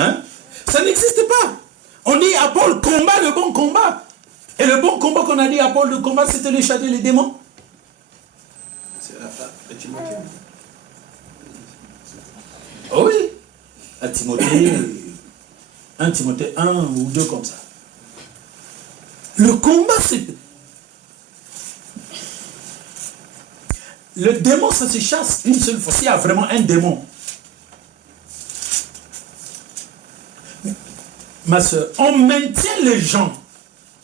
Hein? Ça n'existe pas. On dit à Paul, combat le bon combat. Et le bon combat qu'on a dit à Paul de combat, c'était de chasser les démons. C'est à Timothée. Oh oui. À Timothée, 1 Timothée 1 ou 2 comme ça. Le combat, c'est... Le démon, ça se chasse une seule fois. S'il y a vraiment un démon. Ma soeur, on maintient les gens.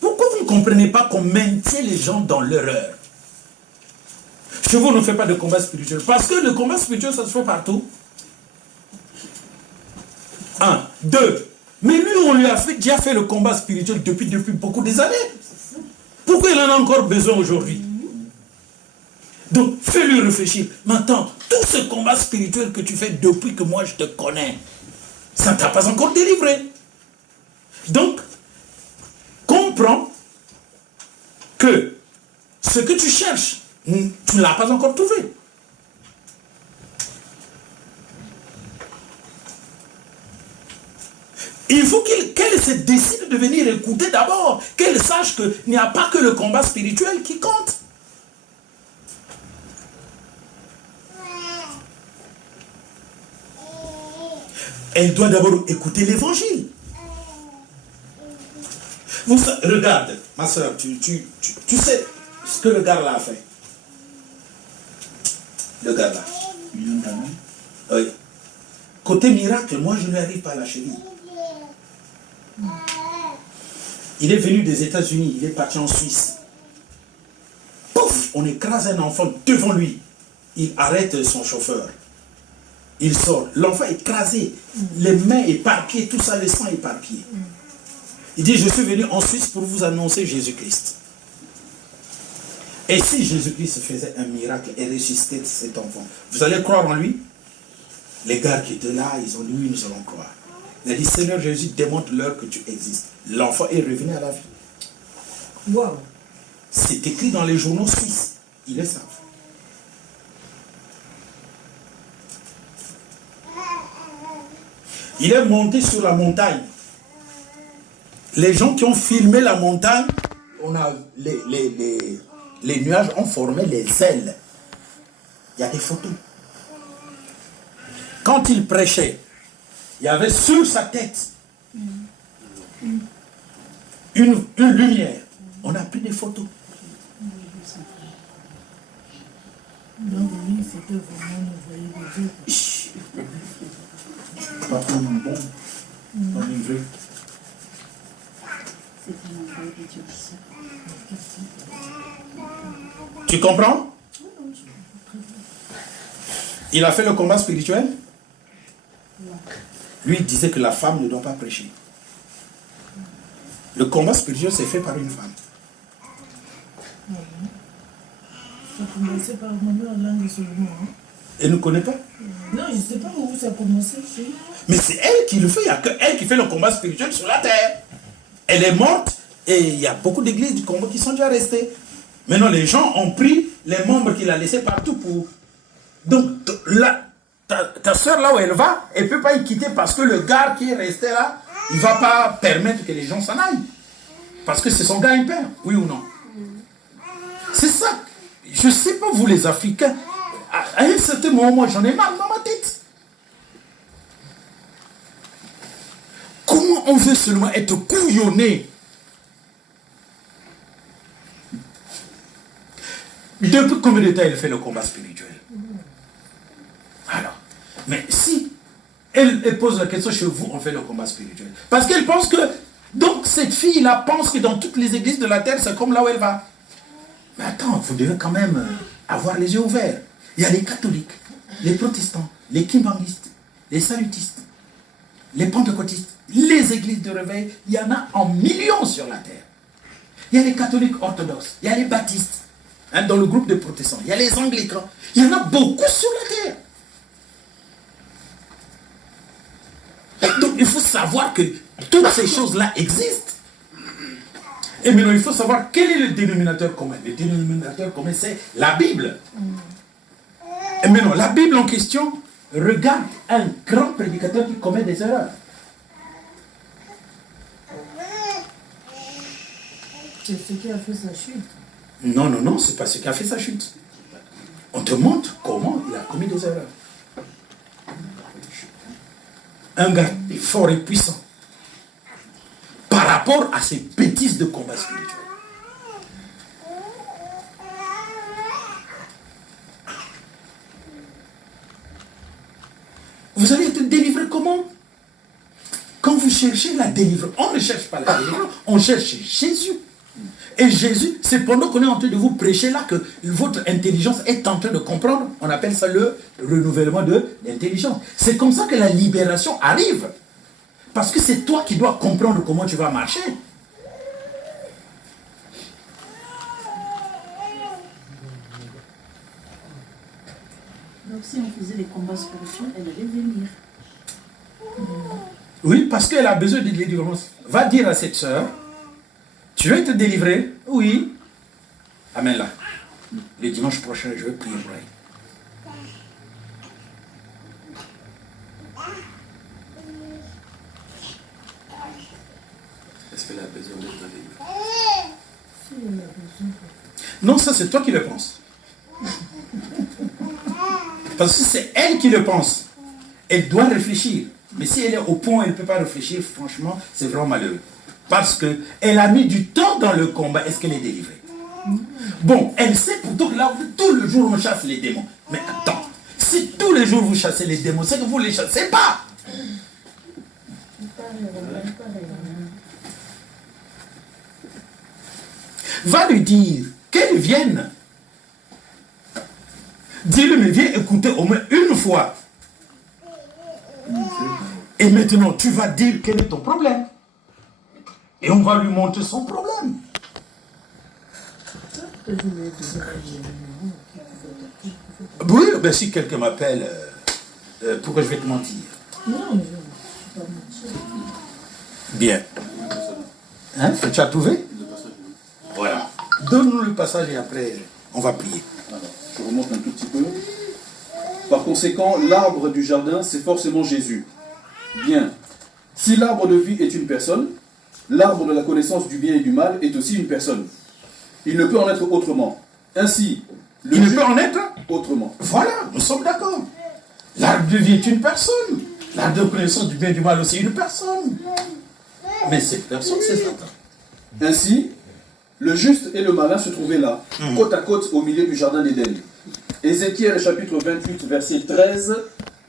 Pourquoi vous ne comprenez pas qu'on maintient les gens dans l'erreur? Chez vous, on ne fait pas de combat spirituel. Parce que le combat spirituel, ça se fait partout. 1, 2. Mais lui, on lui a déjà fait le combat spirituel depuis beaucoup des années. Pourquoi il en a encore besoin aujourd'hui? Donc, fais-lui réfléchir. Maintenant, tout ce combat spirituel que tu fais depuis que moi je te connais, ça ne t'a pas encore délivré. Donc, comprends que ce que tu cherches, tu ne l'as pas encore trouvé. Il faut qu'elle se décide de venir écouter d'abord, qu'elle sache qu'il n'y a pas que le combat spirituel qui compte. Elle doit d'abord écouter l'évangile. Regarde, ma soeur, tu sais ce que le gars là a fait. Le gars là. Oui. Côté miracle, moi je ne lui arrive pas à la cheville. Il est venu des États-Unis, il est parti en Suisse. Pouf, on écrase un enfant devant lui. Il arrête son chauffeur. Il sort. L'enfant est écrasé. Les mains éparpillées, tout ça, le sang éparpillé. Il dit, je suis venu en Suisse pour vous annoncer Jésus-Christ. Et si Jésus-Christ faisait un miracle et ressuscitait cet enfant, vous allez croire en lui? Les gars qui étaient là, ils ont dit, oui, nous allons croire. Il a dit, Seigneur Jésus, démontre-leur que tu existes. L'enfant est revenu à la vie. Wow. C'est écrit dans les journaux suisses. Ils le savent. Il est monté sur la montagne. Les gens qui ont filmé la montagne, on a les nuages ont formé les ailes. Il y a des photos. Quand il prêchait, il y avait sur sa tête une lumière. On a pris des photos. Donc lui, c'était vraiment envoyé de Dieu. Pas comme un bon, comme une vraie. Tu comprends? Il a fait le combat spirituel. Lui il disait que la femme ne doit pas prêcher. Le combat spirituel c'est fait par une femme. Ça a commencé par mon en langue seulement. Hein? Elle ne connaît pas? Non, je ne sais pas où ça a commencé. Mais c'est elle qui le fait. Il n'y a que elle qui fait le combat spirituel sur la terre. Elle est morte et il y a beaucoup d'églises du combat qui sont déjà restées. Maintenant, les gens ont pris les membres qu'il a laissés partout pour... Donc, là, ta soeur, là où elle va, elle ne peut pas y quitter parce que le gars qui est resté là, il ne va pas permettre que les gens s'en aillent. Parce que c'est son gagne-pain, oui ou non? C'est ça. Je ne sais pas, vous les Africains, à un certain moment, moi, j'en ai marre dans ma tête. Comment on veut seulement être couillonné? Depuis combien de temps elle fait le combat spirituel? Alors, mais si elle pose la question chez vous, on fait le combat spirituel. Parce qu'elle pense que, donc cette fille-là pense que dans toutes les églises de la terre, c'est comme là où elle va. Mais attends, vous devez quand même avoir les yeux ouverts. Il y a les catholiques, les protestants, les kimbanguistes, les salutistes, les pentecôtistes, les églises de réveil, il y en a en millions sur la terre. Il y a les catholiques orthodoxes, il y a les baptistes, hein, dans le groupe de protestants, il y a les anglicans, il y en a beaucoup sur la terre. Donc il faut savoir que toutes ces choses-là existent. Et maintenant il faut savoir quel est le dénominateur commun. Le dénominateur commun c'est la Bible. Et maintenant la Bible en question regarde un grand prédicateur qui commet des erreurs. C'est ce qui a fait sa chute. Non, non, non, c'est pas ce qui a fait sa chute. On te montre comment il a commis des erreurs. Un gars fort et puissant par rapport à ces bêtises de combat spirituel. Vous allez être délivré comment? Quand vous cherchez la délivrance, on ne cherche pas la délivrance, on cherche Jésus. Et Jésus, c'est pendant qu'on est en train de vous prêcher là que votre intelligence est en train de comprendre. On appelle ça le renouvellement de l'intelligence. C'est comme ça que la libération arrive. Parce que c'est toi qui dois comprendre comment tu vas marcher. Donc si on faisait les combats spirituels, elle allait venir. Oui, parce qu'elle a besoin de délivrance. Va dire à cette sœur, tu veux être délivré? Oui. Amène-la. Le dimanche prochain, je vais prier pour elle. Est-ce qu'elle a besoin d'être délivrée? Si elle a besoin. Non, ça c'est toi qui le penses. Parce que c'est elle qui le pense. Elle doit réfléchir. Mais si elle est au point où elle ne peut pas réfléchir, franchement, c'est vraiment malheureux. Parce qu'elle a mis du temps dans le combat. Est-ce qu'elle est délivrée? Bon, elle sait pourtant que là, tout le jour, on chasse les démons. Mais attends, si tous les jours vous chassez les démons, c'est que vous ne les chassez pas. Va lui dire qu'elle vienne. Dis-lui, mais viens écouter au moins une fois. Et maintenant, tu vas dire quel est ton problème. Et on va lui montrer son problème. Oui, ben si quelqu'un m'appelle, pourquoi je vais te mentir? Non, je ne vais pas mentir. Bien. Hein, tu as trouvé? Voilà. Donne-nous le passage et après, on va prier. Alors, je remonte un tout petit peu. Par conséquent, l'arbre du jardin, c'est forcément Jésus. Bien. Si l'arbre de vie est une personne, l'arbre de la connaissance du bien et du mal est aussi une personne. Il ne peut en être autrement. Ainsi, Il ne peut en être? autrement. Voilà, nous sommes d'accord. L'arbre de vie est une personne. L'arbre de connaissance du bien et du mal aussi une personne. Mais cette personne, c'est Satan. Ainsi, le juste et le malin se trouvaient là, côte à côte au milieu du jardin d'Éden. Ézéchiel chapitre 28, verset 13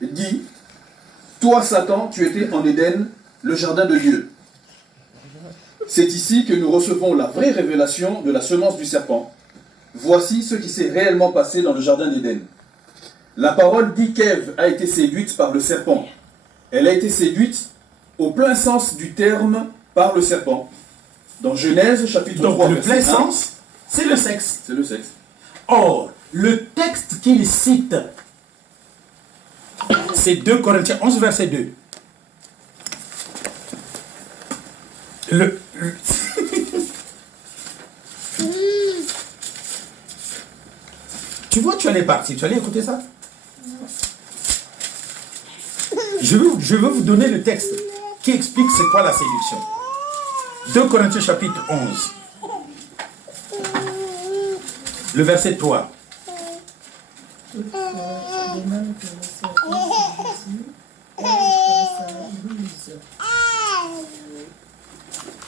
dit « Toi, Satan, tu étais en Éden, le jardin de Dieu. » C'est ici que nous recevons la vraie révélation de la semence du serpent. Voici ce qui s'est réellement passé dans le jardin d'Éden. La parole dit qu'Ève a été séduite par le serpent. Elle a été séduite au plein sens du terme par le serpent. Dans Genèse chapitre 3, Donc le verset plein 1, sens, c'est le sexe. c'est le sexe. Or, le texte qu'il cite, c'est 2 Corinthiens 11, verset 2. Tu vois, tu allais partir, tu allais écouter ça? Je veux vous donner le texte qui explique c'est quoi la séduction. 2 Corinthiens chapitre 11. Le verset 3.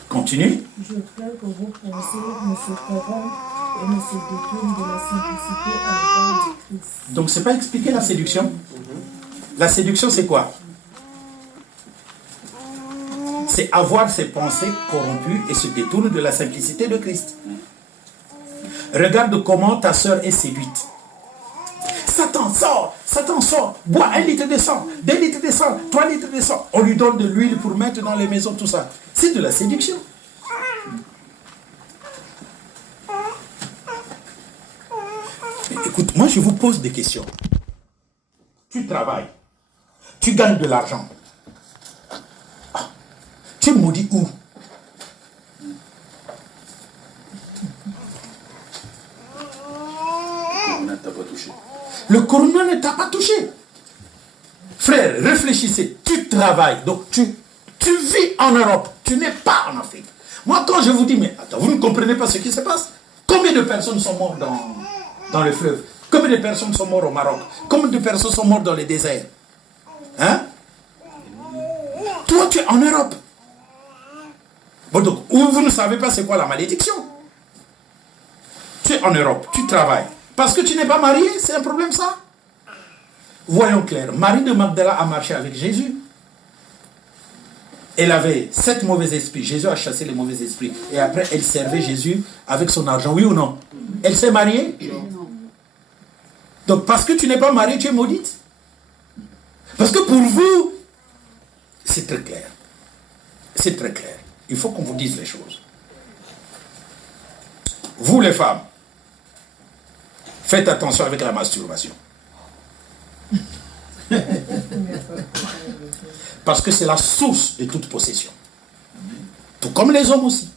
Continue. Je crains que vos pensées ne se corrompent et ne se détournent de la simplicité envers le Christ. Donc, c'est pas expliquer la séduction. La séduction, c'est quoi? C'est avoir ses pensées corrompues et se détourner de la simplicité de Christ. Regarde comment ta sœur est séduite. Satan sort, bois 1 litre de sang, 2 litres de sang, 3 litres de sang. On lui donne de l'huile pour mettre dans les maisons, tout ça. C'est de la séduction. Mais écoute, moi je vous pose des questions. Tu travailles, tu gagnes de l'argent. Ah, tu es maudit où? On ne t'a pas touché. Le corona ne t'a pas touché. Frère, réfléchissez. Tu travailles. Donc tu vis en Europe. Tu n'es pas en Afrique. Moi, quand je vous dis, mais attends, vous ne comprenez pas ce qui se passe. Combien de personnes sont mortes dans le fleuve? Combien de personnes sont mortes au Maroc? Combien de personnes sont mortes dans les déserts? Hein? Toi, tu es en Europe. Bon, donc, vous ne savez pas c'est quoi la malédiction. Tu es en Europe, tu travailles. Parce que tu n'es pas marié, c'est un problème ça. Voyons clair, Marie de Magdala a marché avec Jésus. Elle avait 7 mauvais esprits. Jésus a chassé les mauvais esprits. Et après, elle servait Jésus avec son argent. Oui ou non? Elle s'est mariée? Non. Donc, parce que tu n'es pas mariée, tu es maudite? Parce que pour vous, c'est très clair. C'est très clair. Il faut qu'on vous dise les choses. Vous, les femmes, faites attention avec la masturbation. Parce que c'est la source de toute possession. Tout comme les hommes aussi.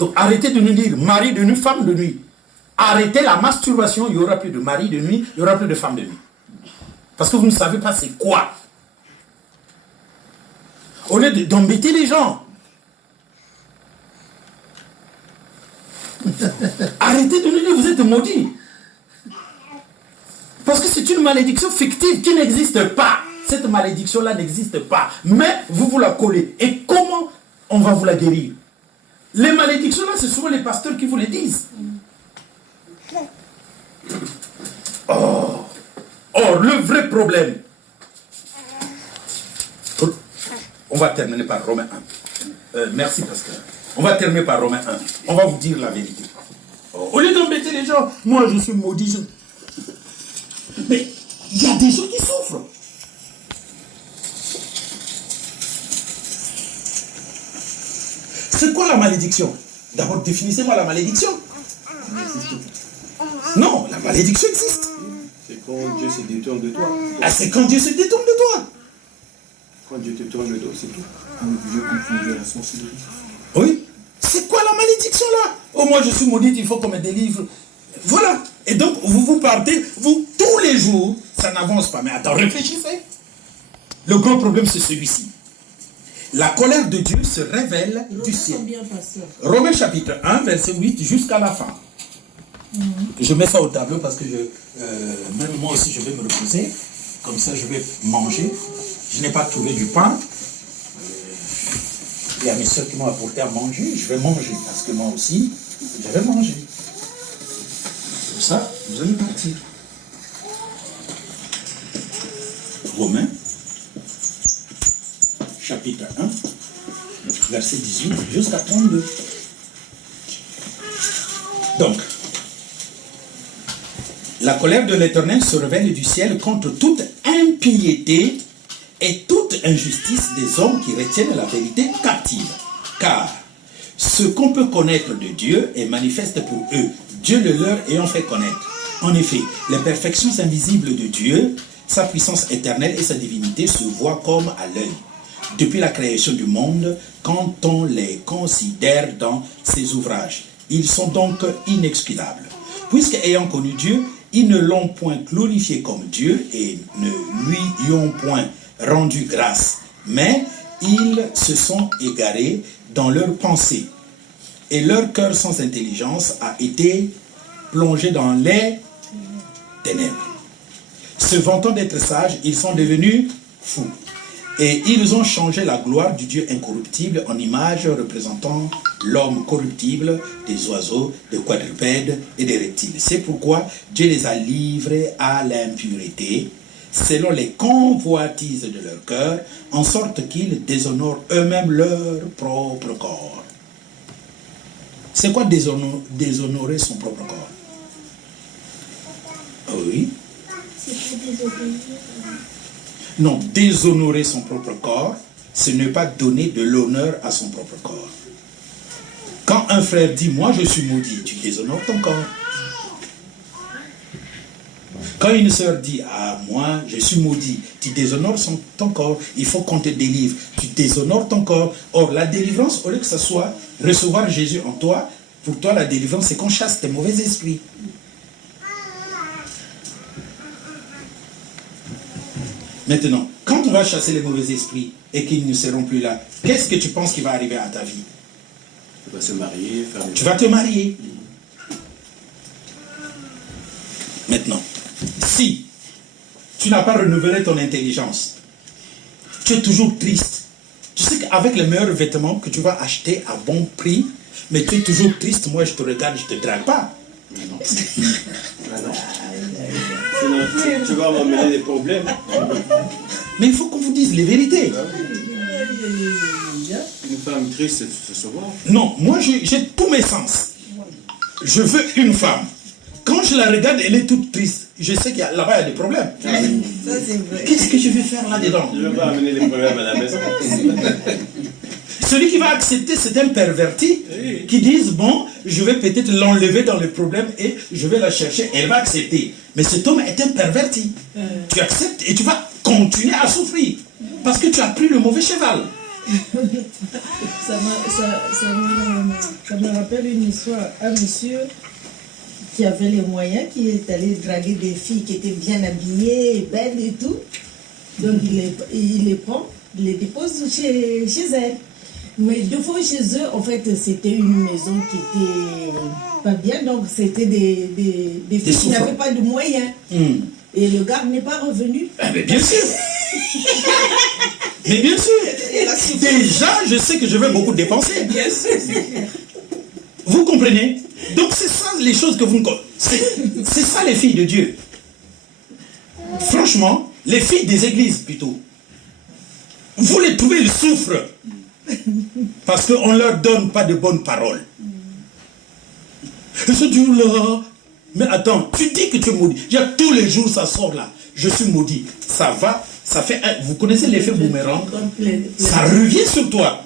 Donc arrêtez de nous dire mari de nuit, femme de nuit. Arrêtez la masturbation, il n'y aura plus de mari de nuit, il n'y aura plus de femme de nuit. Parce que vous ne savez pas c'est quoi. Au lieu d'embêter les gens. Arrêtez de nous dire vous êtes maudits. Parce que c'est une malédiction fictive qui n'existe pas. Cette malédiction-là n'existe pas. Mais vous la collez. Et comment on va vous la guérir? Les malédictions-là, c'est souvent les pasteurs qui vous les disent. Or, le vrai problème. On va terminer par Romains 1. Merci, pasteur. On va terminer par Romains 1. On va vous dire la vérité. Au lieu d'embêter les gens, moi je suis maudit. Mais il y a des gens qui souffrent. C'est quoi la malédiction? D'abord, définissez-moi la malédiction. Non, la malédiction existe. C'est quand Dieu se détourne de toi. Ah, c'est quand Dieu se détourne de toi. Quand Dieu te tourne le dos, c'est tout. Dieu confond la sorcellerie. Oui. C'est quoi la malédiction là? Oh, moi je suis maudite, il faut qu'on me délivre. Voilà. Et donc, vous partez, vous, tous les jours, ça n'avance pas. Mais attends, réfléchissez. Le grand problème, c'est celui-ci. La colère de Dieu se révèle du ciel. Romains chapitre 1, verset 8 jusqu'à la fin. Je mets ça au tableau parce que même moi aussi je vais me reposer. Comme ça je vais manger. Je n'ai pas trouvé du pain. Il y a mes soeurs qui m'ont apporté à manger. Je vais manger parce que moi aussi je vais manger. Comme ça, vous allez partir. Romains chapitre 1, verset 18 jusqu'à 32. Donc, la colère de l'Éternel se révèle du ciel contre toute impiété et toute injustice des hommes qui retiennent la vérité captive. Car ce qu'on peut connaître de Dieu est manifeste pour eux, Dieu le leur ayant fait connaître. En effet, les perfections invisibles de Dieu, sa puissance éternelle et sa divinité se voient comme à l'œil. Depuis la création du monde, quand on les considère dans ses ouvrages, ils sont donc inexcusables. Puisque ayant connu Dieu, ils ne l'ont point glorifié comme Dieu et ne lui ont point rendu grâce, mais ils se sont égarés dans leurs pensées, et leur cœur sans intelligence a été plongé dans les ténèbres. Se vantant d'être sages, ils sont devenus fous. Et ils ont changé la gloire du Dieu incorruptible en image représentant l'homme corruptible, des oiseaux, des quadrupèdes et des reptiles. C'est pourquoi Dieu les a livrés à l'impureté, selon les convoitises de leur cœur, en sorte qu'ils déshonorent eux-mêmes leur propre corps. C'est quoi déshonorer son propre corps? Oui. C'est pas désobéir. Non, déshonorer son propre corps, ce n'est pas donner de l'honneur à son propre corps. Quand un frère dit « moi je suis maudit », tu déshonores ton corps. Quand une sœur dit « ah, moi je suis maudit », tu déshonores ton corps. Il faut qu'on te délivre. Tu déshonores ton corps. Or, la délivrance, au lieu que ce soit recevoir Jésus en toi, pour toi la délivrance, c'est qu'on chasse tes mauvais esprits. Maintenant, quand on va chasser les mauvais esprits et qu'ils ne seront plus là, qu'est-ce que tu penses qui va arriver à ta vie? Tu vas se marier, faire des... Tu vas te marier. Maintenant, si tu n'as pas renouvelé ton intelligence, tu es toujours triste. Tu sais qu'avec les meilleurs vêtements que tu vas acheter à bon prix, mais tu es toujours triste, moi je te regarde, je ne te drague pas. Mais non. Ah non. Sinon, tu vas m'amener des problèmes. Mais il faut qu'on vous dise les vérités. Une femme triste, c'est souvent. Non, moi j'ai tous mes sens. Je veux une femme. Quand je la regarde, elle est toute triste. Je sais qu'il y a là-bas il y a des problèmes. Ça, c'est vrai. Qu'est-ce que je vais faire là-dedans? Je ne vais pas amener des problèmes à la maison. Celui qui va accepter, c'est un perverti qui dit, bon, je vais peut-être l'enlever dans le problème et je vais la chercher. Elle va accepter. Mais cet homme est un perverti. Tu acceptes et tu vas continuer à souffrir. Parce que tu as pris le mauvais cheval. Ça me rappelle une histoire. Un monsieur qui avait les moyens, qui est allé draguer des filles qui étaient bien habillées, belles et tout. Donc il les prend, il les dépose chez elles. Mais deux fois chez eux, en fait, c'était une maison qui était pas bien. Donc c'était des filles qui n'avaient pas de moyens. Et le gars n'est pas revenu. Mais bien sûr. Mais bien sûr. Déjà, je sais que je vais beaucoup dépenser. Bien sûr. Vous comprenez? Donc c'est ça les choses que vous ne comprenez. C'est ça les filles de Dieu. Franchement, les filles des églises plutôt. Vous les trouvez, ils souffrent. Parce qu'on ne leur donne pas de bonnes paroles. Ce Dieu-là. Mais attends, tu dis que tu es maudit. Tous les jours ça sort là. Je suis maudit. Ça va, ça fait vous connaissez l'effet boomerang? Ça revient sur toi.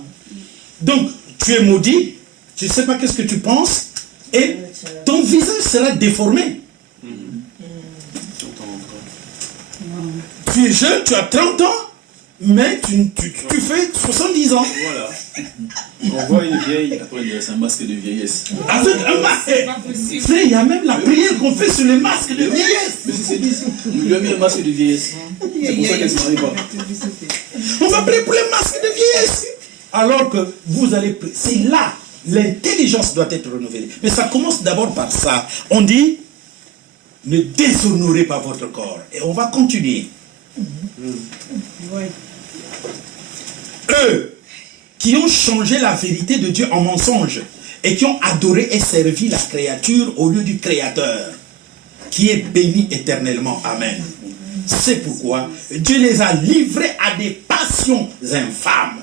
Donc, tu es maudit, tu ne sais pas qu'est-ce que tu penses, et ton visage sera déformé. Tu es jeune, tu as 30 ans, mais tu fais 70 ans. Voilà. On voit une vieille, après c'est un masque de vieillesse. Avec un masque. Frère, il y a même la prière qu'on fait sur les masques de vieillesse. Mais c'est dit, on lui a mis un masque de vieillesse. C'est pour ça qu'elle ne se marie pas. On va prier pour les masques de vieillesse. Alors que vous allez prier. C'est là, l'intelligence doit être renouvelée. Mais ça commence d'abord par ça. On dit, ne déshonorez pas votre corps. Et on va continuer. Eux qui ont changé la vérité de Dieu en mensonge et qui ont adoré et servi la créature au lieu du Créateur, qui est béni éternellement. Amen. C'est pourquoi Dieu les a livrés à des passions infâmes.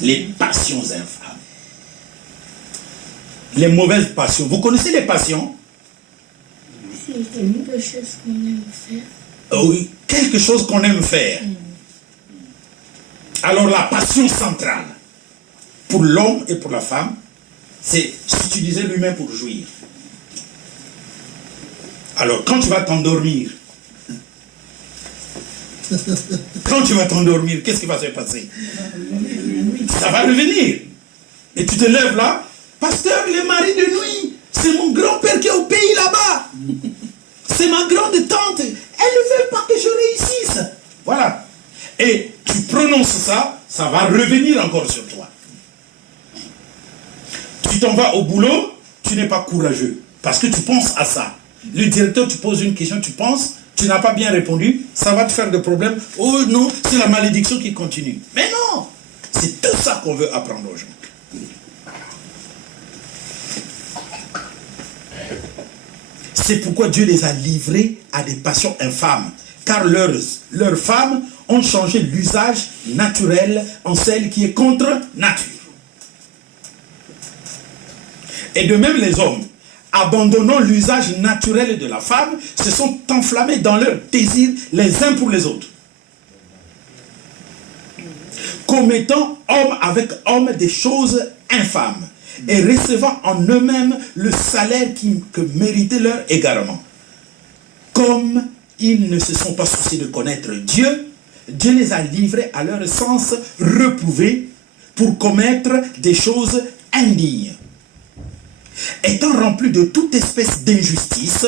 Les passions infâmes. Les mauvaises passions. Vous connaissez les passions? C'est quelque chose qu'on aime faire. Oui, quelque chose qu'on aime faire. Alors la passion centrale pour l'homme et pour la femme, c'est s'utiliser lui-même pour jouir. Alors quand tu vas t'endormir, qu'est-ce qui va se passer? Ça va revenir. Et tu te lèves là, pasteur, le mari de nuit, c'est mon grand-père qui est au pays là-bas. C'est ma grande tante. Elle ne veut pas que je réussisse. Voilà. Et tu prononces ça, ça va revenir encore sur toi. Tu t'en vas au boulot, tu n'es pas courageux. Parce que tu penses à ça. Le directeur te pose une question, tu penses, tu n'as pas bien répondu, ça va te faire des problèmes. Oh non, c'est la malédiction qui continue. Mais non, c'est tout ça qu'on veut apprendre aux gens. C'est pourquoi Dieu les a livrés à des passions infâmes. Car leurs femmes ont changé l'usage naturel en celle qui est contre nature. Et de même les hommes, abandonnant l'usage naturel de la femme, se sont enflammés dans leurs désirs les uns pour les autres. Commettant homme avec homme des choses infâmes et recevant en eux-mêmes le salaire que méritait leur égarement. Comme ils ne se sont pas souciés de connaître Dieu, Dieu les a livrés à leur sens reprouvé pour commettre des choses indignes. Étant remplis de toute espèce d'injustice,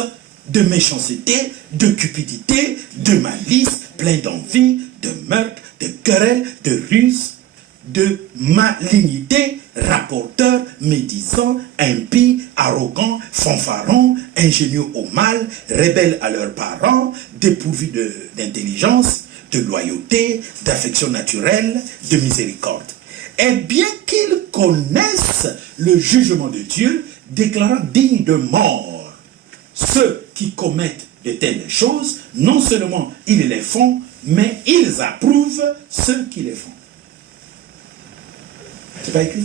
de méchanceté, de cupidité, de malice, plein d'envie, de meurtre, de querelle, de ruse, de malignité, rapporteur, médisant, impie, arrogant, fanfaron, ingénieux au mal, rebelles à leurs parents, dépourvus d'intelligence, de loyauté, d'affection naturelle, de miséricorde. Et bien qu'ils connaissent le jugement de Dieu, déclarant dignes de mort ceux qui commettent de telles choses, non seulement ils les font, mais ils approuvent ceux qui les font. C'est pas écrit?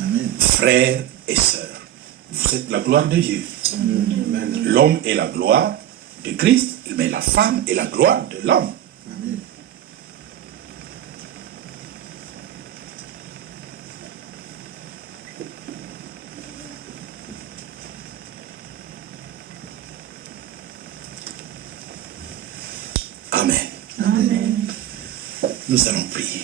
Amen. Frères et sœurs, vous êtes la gloire de Dieu. L'homme est la gloire de Christ, mais la femme est la gloire de l'homme. Amen. Amen. Nous allons prier.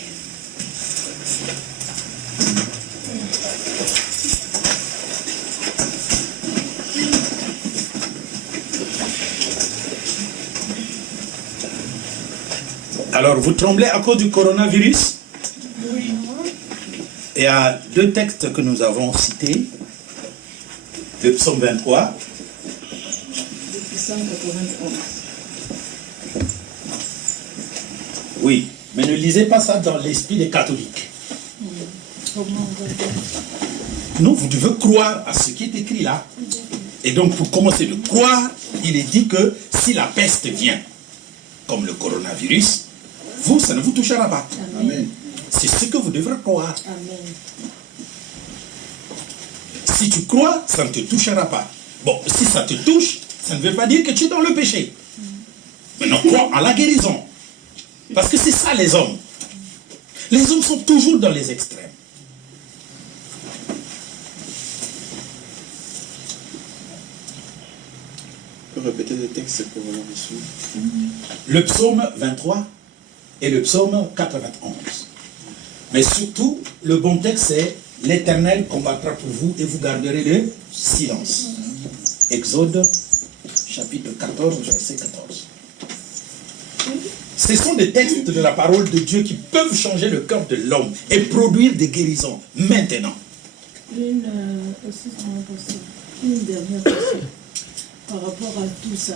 Alors, vous tremblez à cause du coronavirus? Oui. Il y a deux textes que nous avons cités. Le psaume 23. Le psaume 91. Oui, mais ne lisez pas ça dans l'esprit des catholiques. Non, vous devez croire à ce qui est écrit là. Et donc, pour commencer de croire, il est dit que si la peste vient, comme le coronavirus, vous, ça ne vous touchera pas. Amen. C'est ce que vous devrez croire. Amen. Si tu crois, ça ne te touchera pas. Bon, si ça te touche, ça ne veut pas dire que tu es dans le péché. Maintenant, crois à la guérison. Parce que c'est ça les hommes. Les hommes sont toujours dans les extrêmes. On peut répéter le texte pour avoir reçu. Le psaume 23 et le psaume 91. Mais surtout, le bon texte c'est « L'Éternel combattra pour vous et vous garderez le silence ». Exode chapitre 14, verset 14. Ce sont des textes de la parole de Dieu qui peuvent changer le cœur de l'homme et produire des guérisons maintenant. Une dernière question par rapport à tout ça.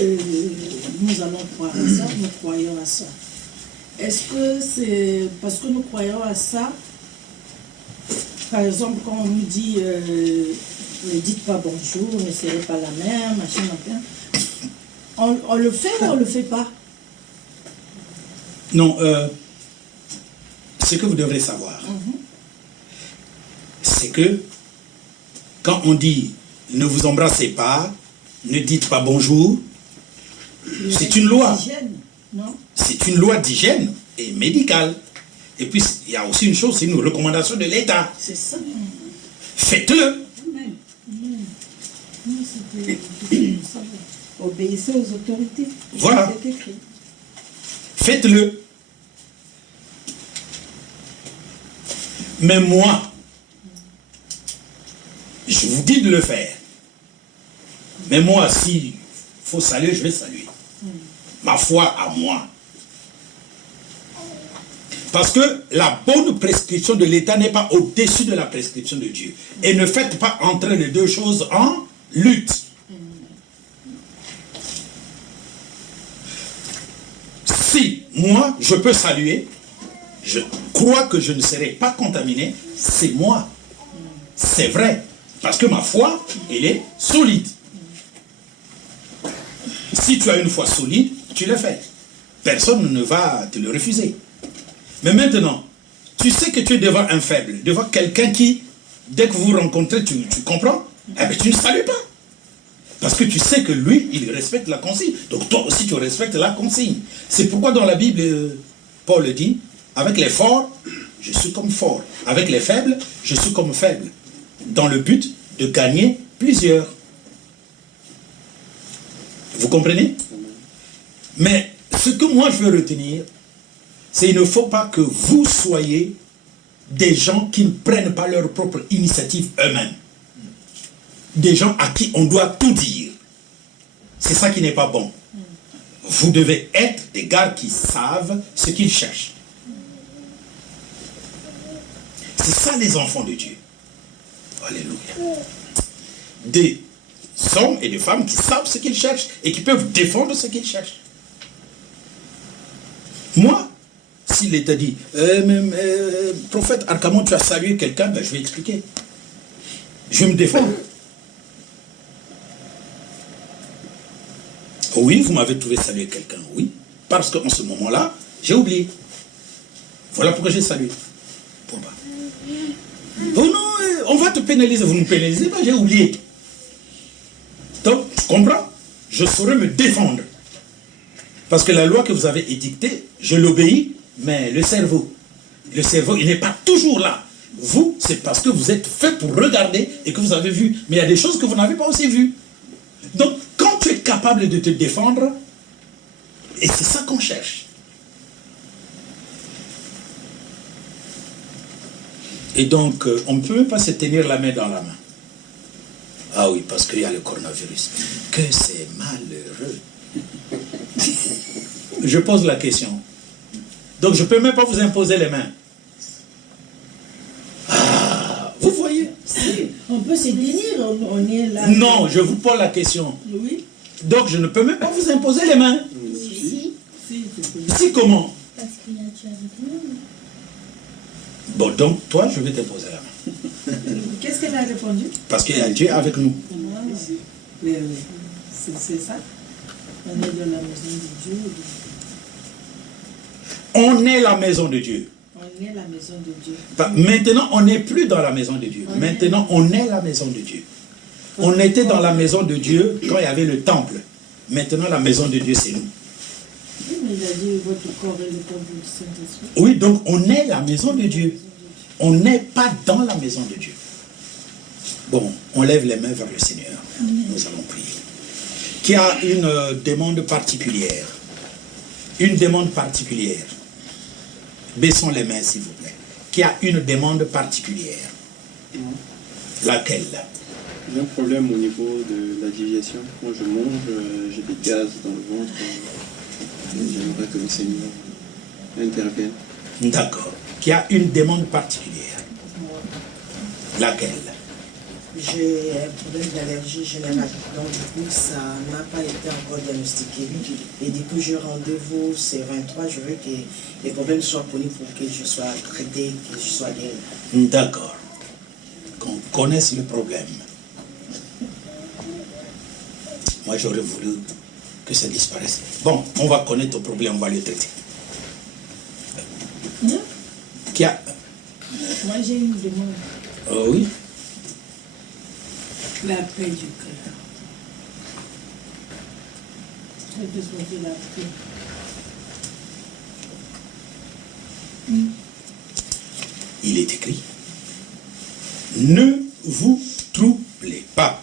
Nous allons croire à ça, nous croyons à ça. Est-ce que c'est parce que nous croyons à ça, par exemple, quand on nous dit ne dites pas bonjour, ne serrez pas la main, machin, machin, on le fait ou on le fait pas? Non, ce que vous devrez savoir, c'est que quand on dit ne vous embrassez pas, ne dites pas bonjour, c'est une loi. C'est une loi d'hygiène et médicale. Et puis, il y a aussi une chose, c'est une recommandation de l'État. C'est ça. Faites-le. Obéissez aux autorités. Voilà. C'est écrit. Faites-le. Mais moi, je vous dis de le faire. Mais moi, s'il faut saluer, je vais saluer. Ma foi à moi. Parce que la bonne prescription de l'État n'est pas au-dessus de la prescription de Dieu. Et ne faites pas entrer les deux choses en lutte. Si moi, je peux saluer, je crois que je ne serai pas contaminé, c'est moi. C'est vrai. Parce que ma foi, elle est solide. Si tu as une foi solide, tu le fais. Personne ne va te le refuser. Mais maintenant, tu sais que tu es devant un faible, devant quelqu'un qui, dès que vous rencontrez, tu comprends, eh bien, tu ne salues pas. Parce que tu sais que lui, il respecte la consigne. Donc toi aussi, tu respectes la consigne. C'est pourquoi dans la Bible, Paul dit, avec les forts, je suis comme fort. Avec les faibles, je suis comme faible. Dans le but de gagner plusieurs. Vous comprenez? Mais ce que moi je veux retenir, c'est qu'il ne faut pas que vous soyez des gens qui ne prennent pas leur propre initiative eux-mêmes. des gens à qui on doit tout dire. C'est ça qui n'est pas bon. Vous devez être des gars qui savent ce qu'ils cherchent. C'est ça les enfants de Dieu. Alléluia. Des hommes et des femmes qui savent ce qu'ils cherchent et qui peuvent défendre ce qu'ils cherchent. Moi, s'il était dit, prophète Arcamon, tu as salué quelqu'un, ben, je vais expliquer. Je vais me défendre. Oui, vous m'avez trouvé saluer quelqu'un, oui. Parce qu'en ce moment-là, j'ai oublié. Voilà pourquoi j'ai salué. Point barre. Oh non, on va te pénaliser. Vous me pénalisez, ben, j'ai oublié. Donc, tu comprends? Je saurais me défendre. Parce que la loi que vous avez édictée, je l'obéis, mais le cerveau, il n'est pas toujours là. Vous, c'est parce que vous êtes fait pour regarder et que vous avez vu. Mais il y a des choses que vous n'avez pas aussi vues. Donc, quand tu es capable de te défendre, et c'est ça qu'on cherche. Et donc, on ne peut même pas se tenir la main dans la main. Ah oui, parce qu'il y a le coronavirus. Que c'est malheureux. Je pose la question. Donc, je ne peux même pas vous imposer les mains. Ah, vous voyez? On peut se tenir, on est là. Non, je vous pose la question. Oui. Donc, je ne peux même pas vous imposer les mains. Si. Si, comment? Parce qu'il y a Dieu avec nous. Bon, donc, toi, je vais t'imposer la main. Qu'est-ce qu'elle a répondu? Parce qu'il y a Dieu avec nous. Mais c'est ça. On est dans la maison de Dieu. On est la maison de Dieu. On est la maison de Dieu. Maintenant, on n'est plus dans la maison de Dieu. Maintenant, on est la maison de Dieu. On était dans la maison de Dieu quand il y avait le temple. Maintenant, la maison de Dieu, c'est nous. Oui, mais il a dit votre corps est le temple du Saint-Esprit. Oui, donc on est la maison de Dieu. On n'est pas dans la maison de Dieu. Bon, on lève les mains vers le Seigneur. Nous allons prier. Qui a une demande particulière? Une demande particulière. Baissons les mains, s'il vous plaît. Qui a une demande particulière? Laquelle? J'ai un problème au niveau de la digestion. Quand je mange, j'ai des gaz dans le ventre. J'aimerais que le Seigneur intervienne. D'accord. Qui a une demande particulière? Laquelle? J'ai un problème d'allergie générale. Donc, du coup, ça n'a pas été encore diagnostiqué. Et du coup, j'ai rendez-vous, c'est 23. Je veux que les problèmes soient connus pour que je sois traité, que je sois guéri. D'accord. Qu'on connaisse le problème. Moi, j'aurais voulu que ça disparaisse. Bon, on va connaître ton problème, on va le traiter. Qui a... Moi, j'ai une demande. Oui. La paix du cœur. J'ai besoin de la paix. Il est écrit, ne vous troublez pas.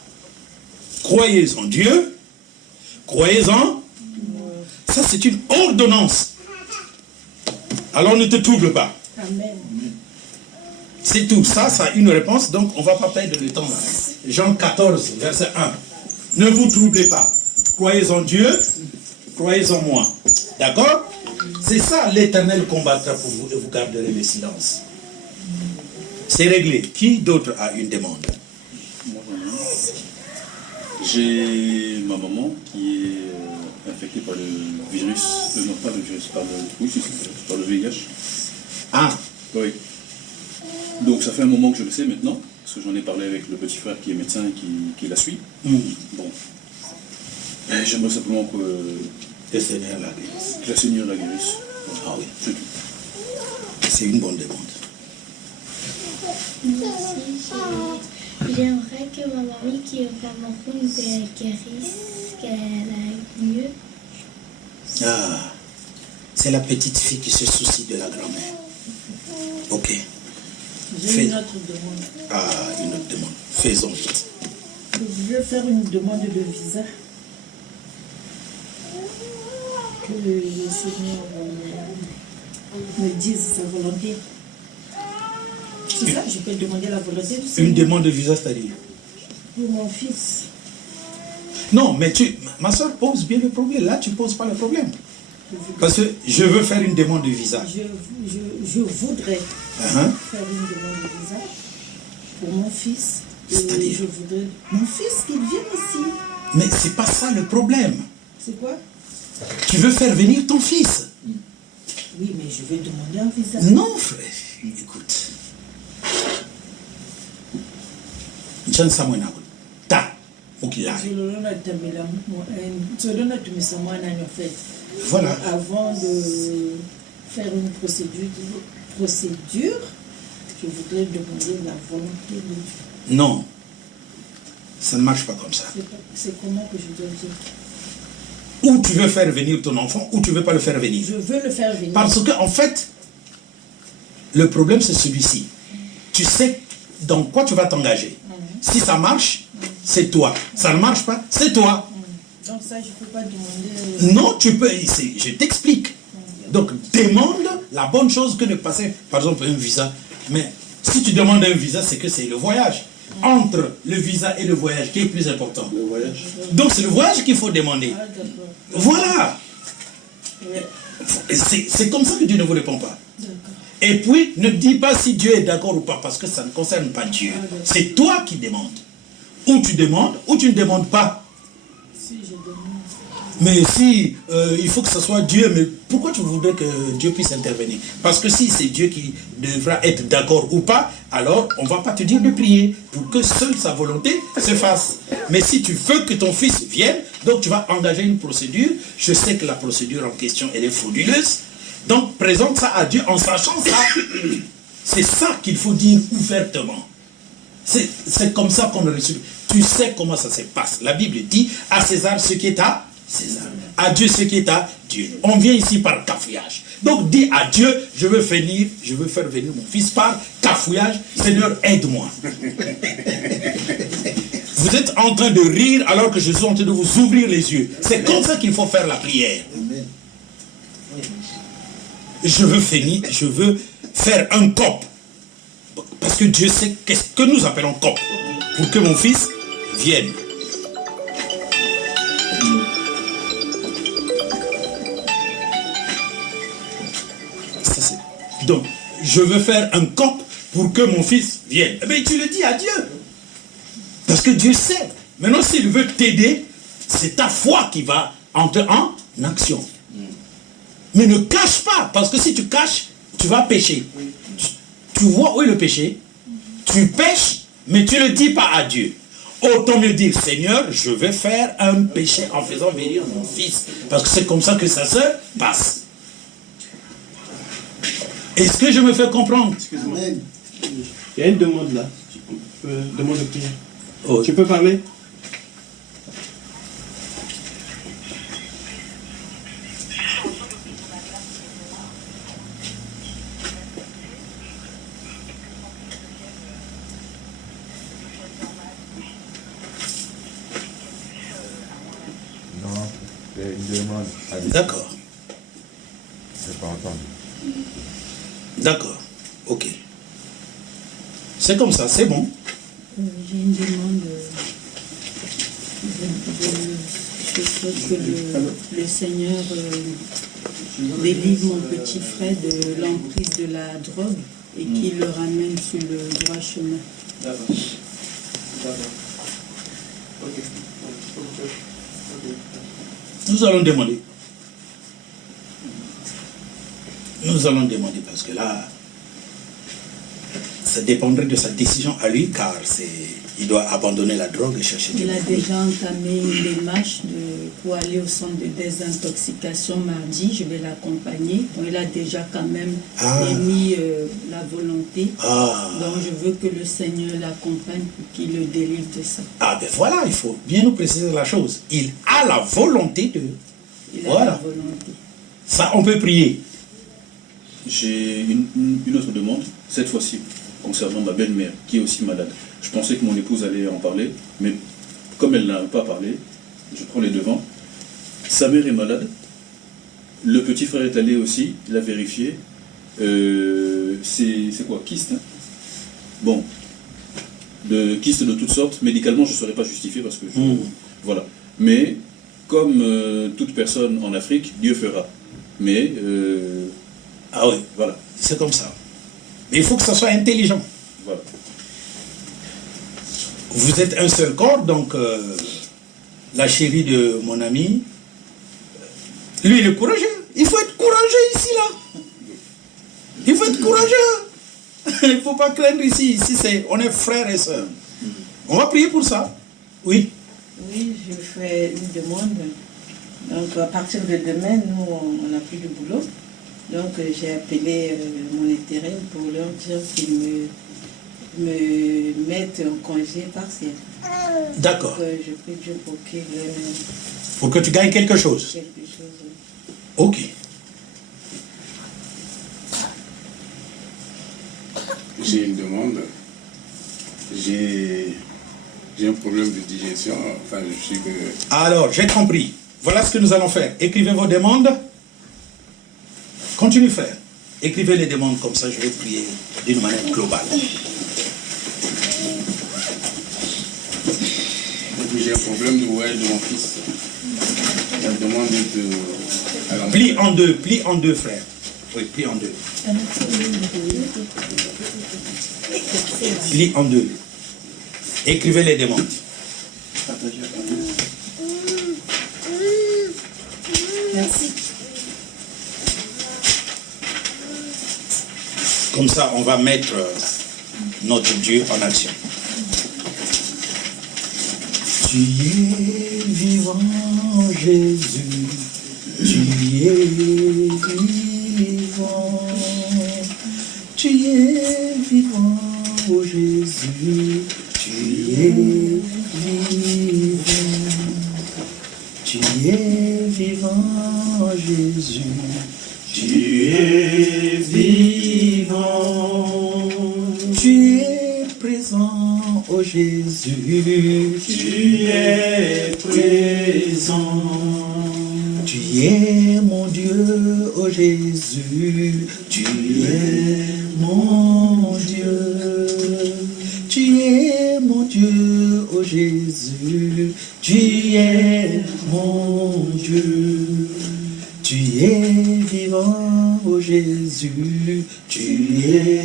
Croyez en Dieu, croyez en... Ça, c'est une ordonnance. Alors ne te trouble pas. Amen. C'est tout. Ça a une réponse, donc on ne va pas perdre le temps là. Jean 14, verset 1. Ne vous troublez pas. Croyez en Dieu, croyez en moi. D'accord? C'est ça, l'Éternel combattra pour vous et vous garderez le silence. C'est réglé. Qui d'autre a une demande? Moi, j'ai ma maman qui est infectée par le virus, non pas le virus, par le VIH. Ah, Oui. Donc ça fait un moment que je le sais maintenant, parce que j'en ai parlé avec le petit frère qui est médecin et qui la suit. Bon. Et j'aimerais simplement que le Seigneur la guérisse. le Seigneur la guérisse. Ah oui, C'est tout. c'est une bonne demande. Moi aussi, j'aimerais que ma mamie qui est vraiment bonne guérisse, qu'elle aille mieux. Ah, c'est la petite fille qui se soucie de la grand-mère. Ok. J'ai une autre demande. Ah, une autre demande. Faisons vite. Je veux faire une demande de visa. Que le Seigneur me dise sa volonté. C'est ça, je peux demander la volonté du Seigneur. Une demande de visa, c'est-à-dire? Pour mon fils. Non, mais ma soeur pose bien le problème. Là, tu ne poses pas le problème. Parce que je veux faire une demande de visa. Je voudrais faire une demande de visa pour mon fils. Et je voudrais mon fils qu'il vienne ici. Mais c'est pas ça le problème. C'est quoi? Tu veux faire venir ton fils. Oui, mais je vais demander un visa. Non, frère. Écoute. Ta. Voilà. Avant de faire une procédure, je voudrais demander la volonté de Dieu. Non. Ça ne marche pas comme ça. C'est comment que je dois dire? Ou tu veux faire venir ton enfant, ou tu ne veux pas le faire venir. Je veux le faire venir. Parce que, en fait, le problème c'est celui-ci. Tu sais dans quoi tu vas t'engager. Si ça marche, c'est toi. Ça ne marche pas, c'est toi. Donc ça, je ne peux pas demander... Non, tu peux, je t'explique. Donc, demande la bonne chose que de passer, par exemple, un visa. Mais si tu demandes un visa, c'est que c'est le voyage. Entre le visa et le voyage, qui est plus important? Le voyage. Donc, c'est le voyage qu'il faut demander. Ah, d'accord. Voilà. Ouais. C'est comme ça que Dieu ne vous répond pas. Et puis, ne dis pas si Dieu est d'accord ou pas, parce que ça ne concerne pas Dieu. C'est toi qui demandes. Ou tu demandes, ou tu ne demandes pas. Si je demande... Mais si il faut que ce soit Dieu, mais pourquoi tu voudrais que Dieu puisse intervenir? Parce que si c'est Dieu qui devra être d'accord ou pas, alors on ne va pas te dire de prier pour que seule sa volonté se fasse. Mais si tu veux que ton fils vienne, donc tu vas engager une procédure. Je sais que la procédure en question, elle est frauduleuse. Donc présente ça à Dieu en sachant ça. C'est ça qu'il faut dire ouvertement. C'est comme ça qu'on le reçoit. Tu sais comment ça se passe. La Bible dit à César ce qui est à César. À Dieu ce qui est à Dieu. On vient ici par cafouillage. Donc dis à Dieu, je veux faire venir mon fils par cafouillage. Seigneur, aide-moi. Vous êtes en train de rire alors que je suis en train de vous ouvrir les yeux. C'est comme ça qu'il faut faire la prière. Je veux faire un cop. Parce que Dieu sait qu'est-ce que nous appelons cop. Pour que mon fils vienne. Donc, je veux faire un cop pour que mon fils vienne. Mais tu le dis à Dieu. Parce que Dieu sait. Maintenant, s'il veut t'aider, c'est ta foi qui va entrer en action. Mais ne cache pas, parce que si tu caches, tu vas pécher. Tu vois où est le péché? Tu pêches, mais tu ne le dis pas à Dieu. Autant mieux dire, Seigneur, je vais faire un péché en faisant venir mon fils. Parce que c'est comme ça que ça se passe. Est-ce que je me fais comprendre? Excuse-moi. Il y a une demande là. Demande de prière. Oh. Tu peux parler? Non, c'est une demande. D'accord. Je n'ai pas entendu. D'accord. Ok. C'est comme ça, c'est bon. J'ai une demande. Je souhaite que le Seigneur délivre mon petit frère de l'emprise de la drogue et qu'il le ramène sur le droit chemin. D'accord. Ok. Nous allons demander. Nous allons demander parce que là, ça dépendrait de sa décision à lui, car il doit abandonner la drogue et chercher du Il a boulot. déjà entamé une démarche pour aller au centre de désintoxication mardi. Je vais l'accompagner. Donc, il a déjà quand même émis la volonté. Donc je veux que le Seigneur l'accompagne pour qu'il le délivre de ça. Ah ben voilà, il faut bien nous préciser la chose. Il a la volonté de... Il a Voilà. la volonté. Ça, on peut prier. J'ai une autre demande, cette fois-ci, concernant ma belle-mère, qui est aussi malade. Je pensais que mon épouse allait en parler, mais comme elle n'a pas parlé, je prends les devants. Sa mère est malade. Le petit frère est allé aussi, il a vérifié. C'est quoi, kyste, hein? Bon. de kystes de toutes sortes. Médicalement, je ne serais pas justifié parce que voilà. Mais comme toute personne en Afrique, Dieu fera. Mais ah oui, voilà. C'est comme ça. Mais il faut que ça soit intelligent. Voilà. Vous êtes un seul corps, donc la chérie de mon ami, lui il est courageux. Il faut être courageux ici, là. Il faut être courageux. Il ne faut pas craindre ici. Ici, on est frères et sœurs. On va prier pour ça. Oui. Oui, je fais une demande. Donc, à partir de demain, nous, on n'a plus de boulot. Donc, j'ai appelé mon intérim pour leur dire qu'ils me mettent en congé partiel. D'accord. Donc, je prie Dieu pour qu'il... Pour que tu gagnes quelque chose. Quelque chose. Ok. J'ai une demande. J'ai un problème de digestion. Enfin, je sais que... Alors, j'ai compris. Voilà ce que nous allons faire. Écrivez vos demandes. Continuez, frère. Écrivez les demandes comme ça, je vais prier d'une manière globale. J'ai un problème de voyage de mon fils. La demande de... Plie en deux, frère. Oui, plie en deux. Plie en deux. Écrivez les demandes. Merci. Comme ça, on va mettre notre Dieu en action. Tu es vivant, Jésus. Tu es vivant. Tu es vivant, oh Jésus. Tu es vivant. Tu es vivant, Jésus. Tu es vivant. Tu es présent, oh Jésus. Tu es présent. Tu es mon Dieu, oh Jésus. Tu es mon Dieu. Tu es mon Dieu, oh Jésus. Tu es mon Dieu. Tu es vivant, oh Jésus. Tu es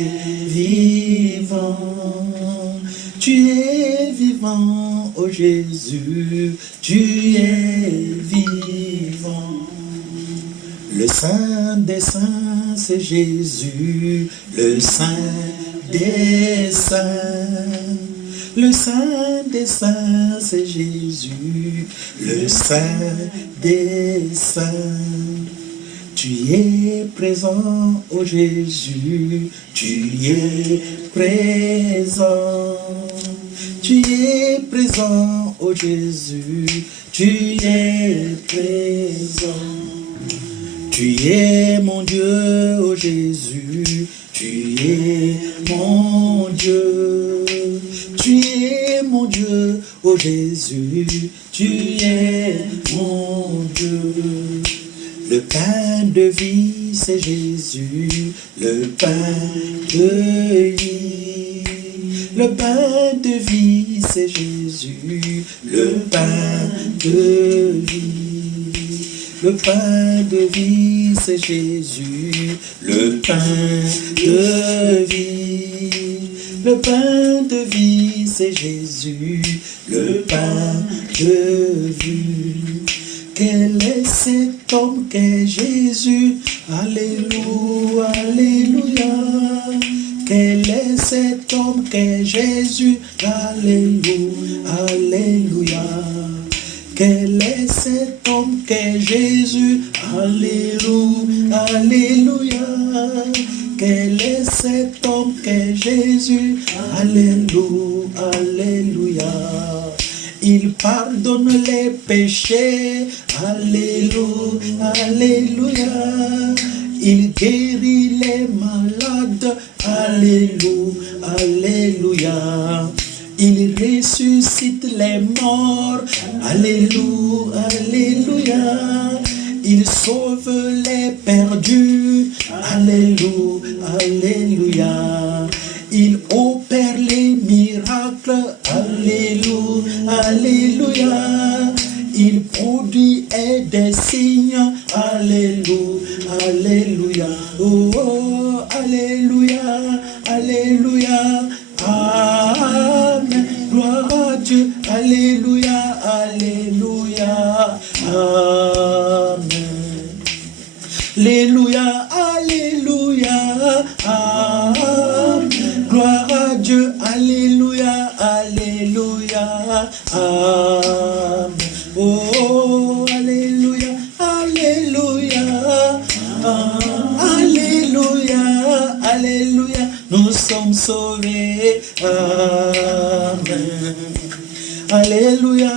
vivant. Tu es vivant, oh Jésus. Tu es vivant. Le Saint des Saints, c'est Jésus. Le Saint des Saints. Le Saint des Saints, c'est Jésus. Le Saint des Saints. Tu es présent, oh Jésus. Tu es présent. Tu es présent, oh Jésus. Tu es présent. Tu es mon Dieu, oh Jésus. Tu es mon Dieu. Tu es mon Dieu, oh Jésus. Tu es mon Dieu. Le pain de vie, c'est Jésus. Le pain de vie. Le pain de vie, c'est Jésus. Le pain de vie. Le pain de vie, c'est Jésus. Le pain de vie. Le pain de vie, c'est Jésus. Le pain de vie. Quel est cet homme qu'est Jésus? Alléluia, alléluia. Quel est cet homme qu'est Jésus? Alléluia, alléluia. Quel est cet homme qu'est Jésus? Alléluia, alléluia. Quel est cet homme qu'est Jésus? Alléluia, alléluia. Il pardonne les péchés. Alléluia, alléluia. Il guérit les malades. Alléluia, alléluia. Il ressuscite les morts. Alléluia, alléluia. Il sauve les perdus. Alléluia, alléluia. Il opère les miracles. Oh, alléluia, alléluia, amen. Gloire à Dieu, alléluia, alléluia, amen. Alléluia, alléluia, amen. Gloire à Dieu, alléluia, alléluia, amen. Oh, alléluia, alléluia, alléluia, alléluia, nous sommes sauvés, amen. Alléluia,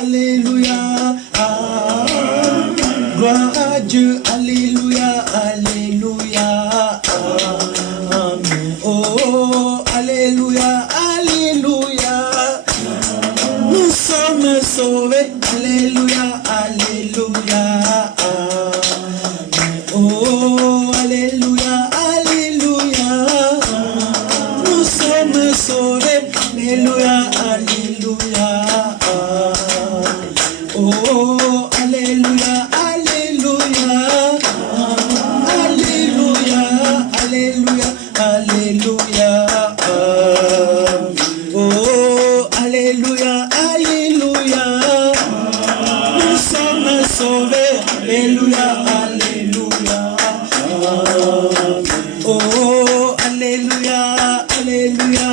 alléluia, amen. Gloire à Dieu, alléluia, alléluia, amen. Oh, alléluia, alléluia, nous sommes sauvés, alléluia, alléluia, amen. Oh, alléluia, alléluia, nous sommes sauvés, alléluia, alléluia, amen. Oh, alléluia, alléluia, alléluia, alléluia, alléluia, amen. Oh, alléluia, alléluia, nous sommes sauvés, alléluia, alléluia, amen. Oh, alléluia, alléluia,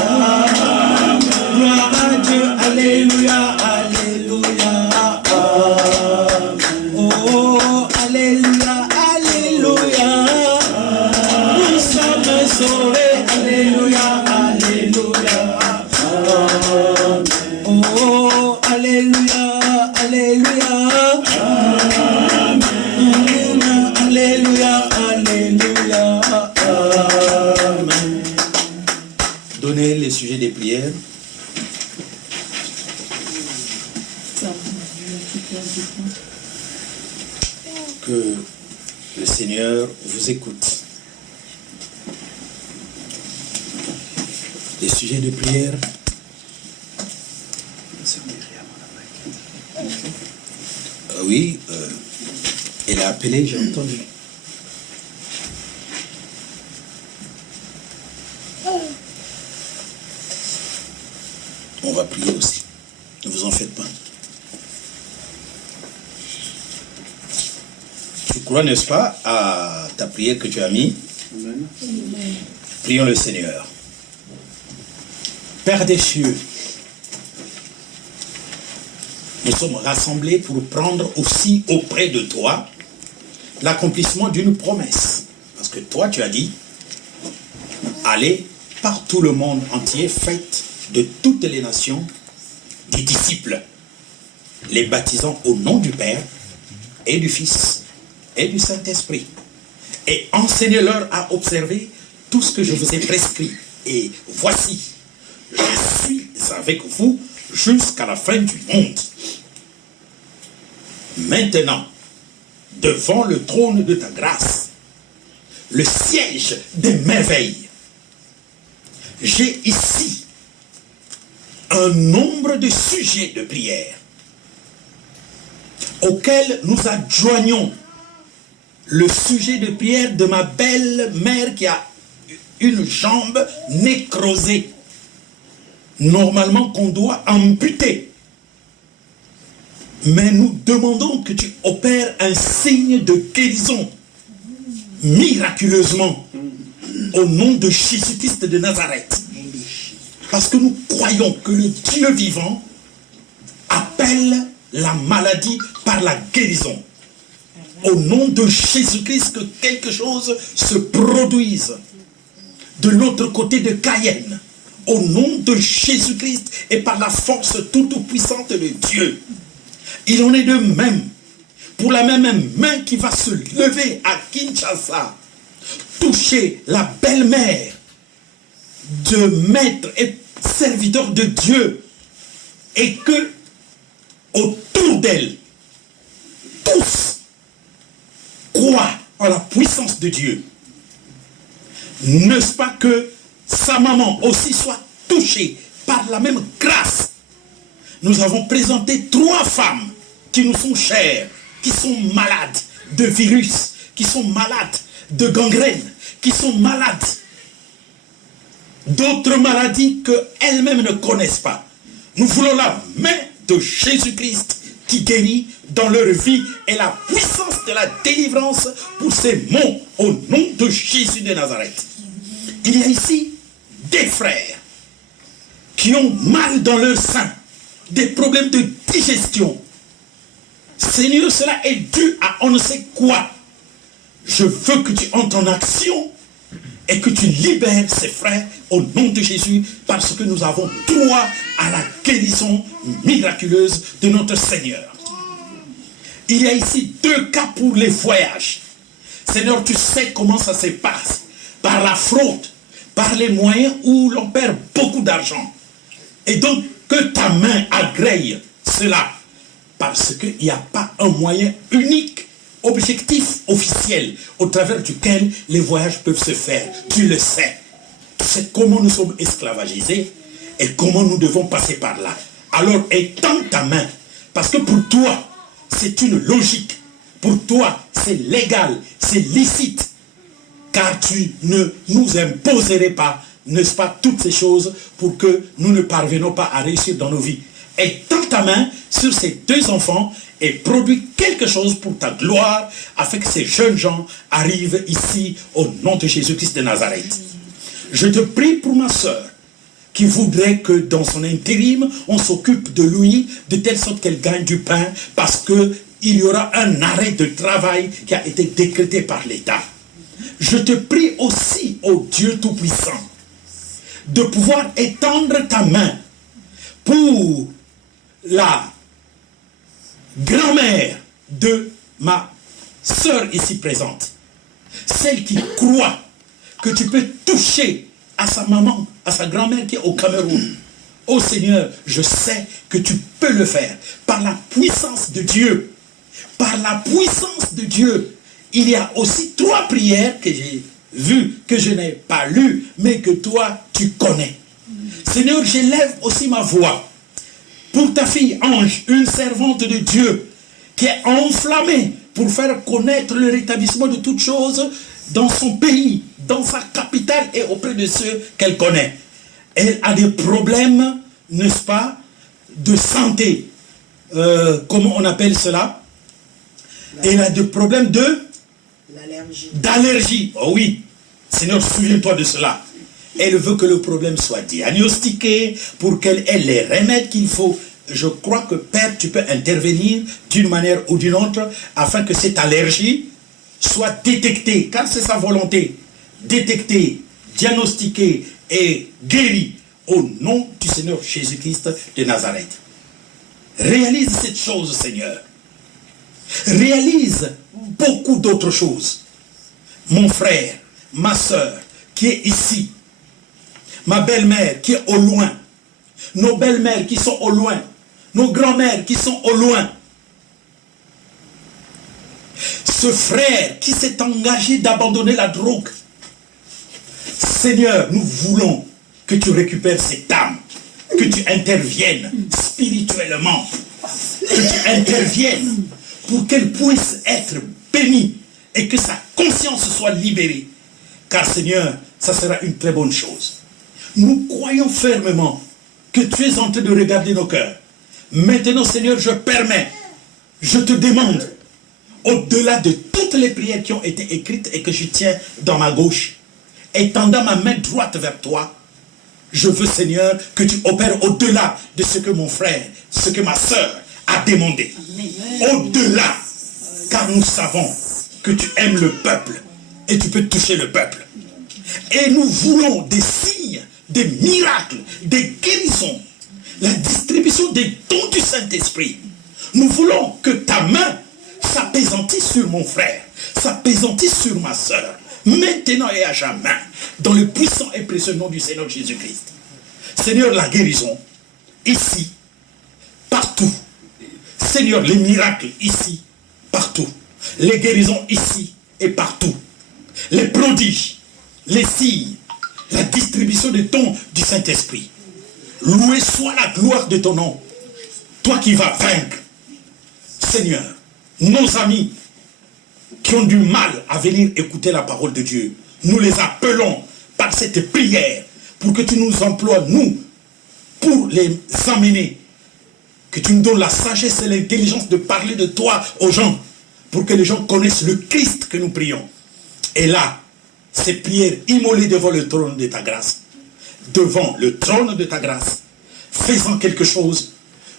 amen. Gloire à Dieu, alléluia, alléluia, amen. Oh, alléluia, alléluia, nous sommes sauvés, alléluia, alléluia, amen. Oh, alléluia, alléluia, alléluia, alléluia, amen. Donnez les sujets des prières. Que le Seigneur vous écoute. Les sujets de prière. Oui, elle a appelé, j'ai entendu. On va prier aussi. Ne vous en faites pas. Tu crois, n'est-ce pas, à ta prière que tu as mis? Amen. Prions le Seigneur. Père des cieux, nous sommes rassemblés pour prendre aussi auprès de toi l'accomplissement d'une promesse. Parce que toi, tu as dit, allez par tout le monde entier, faites de toutes les nations des disciples, les baptisant au nom du Père et du Fils et du Saint-Esprit, et enseignez-leur à observer tout ce que je vous ai prescrit. Et voici, je suis avec vous jusqu'à la fin du monde. Maintenant, devant le trône de ta grâce, le siège des merveilles, j'ai ici un nombre de sujets de prière auxquels nous adjoignons le sujet de prière de ma belle-mère qui a une jambe nécrosée, normalement qu'on doit amputer. Mais nous demandons que tu opères un signe de guérison miraculeusement au nom de Jésus-Christ de Nazareth. Parce que nous croyons que le Dieu vivant appelle la maladie par la guérison. Au nom de Jésus-Christ, que quelque chose se produise de l'autre côté de Cayenne. Au nom de Jésus-Christ et par la force toute puissante de Dieu. Il en est de même pour la même main qui va se lever à Kinshasa, toucher la belle-mère de maître et serviteur de Dieu, et que autour d'elle, tous croient en la puissance de Dieu. N'est-ce pas que sa maman aussi soit touchée par la même grâce? Nous avons présenté 3 femmes qui nous sont chères, qui sont malades de virus, qui sont malades de gangrène, qui sont malades, d'autres maladies qu'elles-mêmes ne connaissent pas. Nous voulons la main de Jésus-Christ qui guérit dans leur vie et la puissance de la délivrance pour ces mots au nom de Jésus de Nazareth. Il y a ici des frères qui ont mal dans leur sein, des problèmes de digestion. Seigneur, cela est dû à on ne sait quoi. Je veux que tu entres en action et que tu libères ces frères au nom de Jésus, parce que nous avons droit à la guérison miraculeuse de notre Seigneur. Il y a ici 2 cas pour les voyages. Seigneur, tu sais comment ça se passe. Par la fraude, par les moyens où l'on perd beaucoup d'argent. Et donc, que ta main agrée cela. Parce qu'il n'y a pas un moyen unique, objectif, officiel, au travers duquel les voyages peuvent se faire. Tu le sais. Tu sais comment nous sommes esclavagisés et comment nous devons passer par là. Alors, étends ta main. Parce que pour toi, c'est une logique. Pour toi, c'est légal, c'est licite. Car tu ne nous imposerais pas, n'est-ce pas, toutes ces choses pour que nous ne parvenons pas à réussir dans nos vies. Étends ta main sur ces 2 enfants et produis quelque chose pour ta gloire afin que ces jeunes gens arrivent ici au nom de Jésus-Christ de Nazareth. Je te prie pour ma sœur qui voudrait que dans son intérim, on s'occupe de lui de telle sorte qu'elle gagne du pain parce qu'il y aura un arrêt de travail qui a été décrété par l'État. Je te prie aussi, ô Dieu Tout-Puissant, de pouvoir étendre ta main pour la grand-mère de ma sœur ici présente. Celle qui croit que tu peux toucher à sa maman, à sa grand-mère qui est au Cameroun. Ô Seigneur, je sais que tu peux le faire par la puissance de Dieu. Par la puissance de Dieu. Il y a aussi 3 prières que j'ai vues, que je n'ai pas lues, mais que toi, tu connais. Seigneur, j'élève aussi ma voix pour ta fille Ange, une servante de Dieu, qui est enflammée pour faire connaître le rétablissement de toutes choses dans son pays, dans sa capitale et auprès de ceux qu'elle connaît. Elle a des problèmes, n'est-ce pas, de santé. Comment on appelle cela? Elle a des problèmes d'allergie. Oh oui, Seigneur, souviens-toi de cela. Elle veut que le problème soit diagnostiqué pour qu'elle ait les remèdes qu'il faut. Je crois que Père, tu peux intervenir d'une manière ou d'une autre afin que cette allergie soit détectée, car c'est sa volonté. Détectée, diagnostiquée et guérie au nom du Seigneur Jésus-Christ de Nazareth. Réalise cette chose, Seigneur. Réalise beaucoup d'autres choses. Mon frère, ma soeur qui est ici, ma belle-mère qui est au loin, nos belles-mères qui sont au loin, nos grands-mères qui sont au loin, ce frère qui s'est engagé d'abandonner la drogue. Seigneur, nous voulons que tu récupères cette âme, que tu interviennes spirituellement, que tu interviennes pour qu'elle puisse être bénie et que sa conscience soit libérée. Car Seigneur, ça sera une très bonne chose. Nous croyons fermement que tu es en train de regarder nos cœurs. Maintenant, Seigneur, je permets, je te demande, au-delà de toutes les prières qui ont été écrites et que je tiens dans ma gauche, étendant ma main droite vers toi, je veux, Seigneur, que tu opères au-delà de ce que mon frère, ce que ma soeur a demandé. Au-delà, car nous savons que tu aimes le peuple et tu peux toucher le peuple. Et nous voulons des signes, des miracles, des guérisons, la distribution des dons du Saint-Esprit. Nous voulons que ta main s'appésantisse sur mon frère, s'appésantisse sur ma soeur, maintenant et à jamais, dans le puissant et précieux nom du Seigneur Jésus-Christ. Seigneur, la guérison, ici, partout. Seigneur, les miracles, ici, partout. Les guérisons, ici et partout. Les prodiges, les signes, la distribution des dons du Saint-Esprit. Loué soit la gloire de ton nom, toi qui vas vaincre. Seigneur, nos amis qui ont du mal à venir écouter la parole de Dieu. Nous les appelons par cette prière pour que tu nous emploies, nous, pour les emmener. Que tu nous donnes la sagesse et l'intelligence de parler de toi aux gens, pour que les gens connaissent le Christ que nous prions. Et là, ces prières immolées devant le trône de ta grâce, devant le trône de ta grâce, faisant quelque chose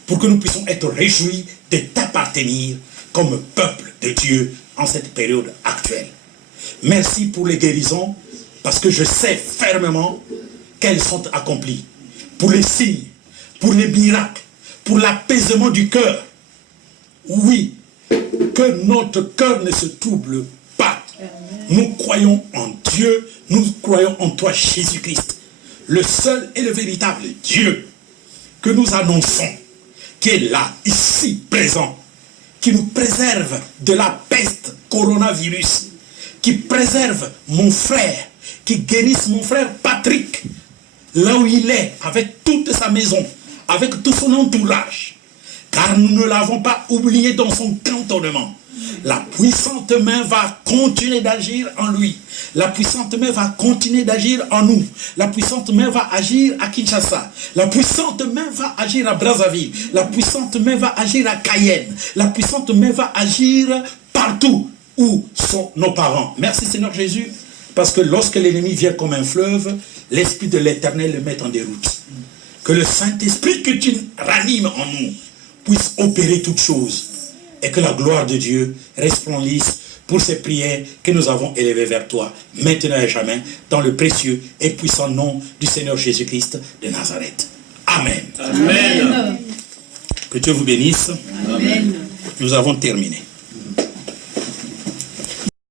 pour que nous puissions être réjouis de t'appartenir comme peuple de Dieu en cette période actuelle. Merci pour les guérisons, parce que je sais fermement qu'elles sont accomplies. Pour les signes, pour les miracles, pour l'apaisement du cœur. Oui, que notre cœur ne se trouble pas. Nous croyons en Dieu, nous croyons en toi, Jésus-Christ, le seul et le véritable Dieu que nous annonçons, qui est là, ici, présent, qui nous préserve de la peste coronavirus, qui préserve mon frère, qui guérisse mon frère Patrick, là où il est, avec toute sa maison, avec tout son entourage, car nous ne l'avons pas oublié dans son cantonnement. La puissante main va continuer d'agir en lui. La puissante main va continuer d'agir en nous. La puissante main va agir à Kinshasa. La puissante main va agir à Brazzaville. La puissante main va agir à Cayenne. La puissante main va agir partout où sont nos parents. Merci Seigneur Jésus, parce que lorsque l'ennemi vient comme un fleuve, l'Esprit de l'Éternel le met en déroute. Que le Saint-Esprit que tu ranimes en nous puisse opérer toutes choses. Et que la gloire de Dieu resplendisse pour ces prières que nous avons élevées vers toi, maintenant et jamais, dans le précieux et puissant nom du Seigneur Jésus-Christ de Nazareth. Amen. Amen. Que Dieu vous bénisse. Amen. Nous avons terminé.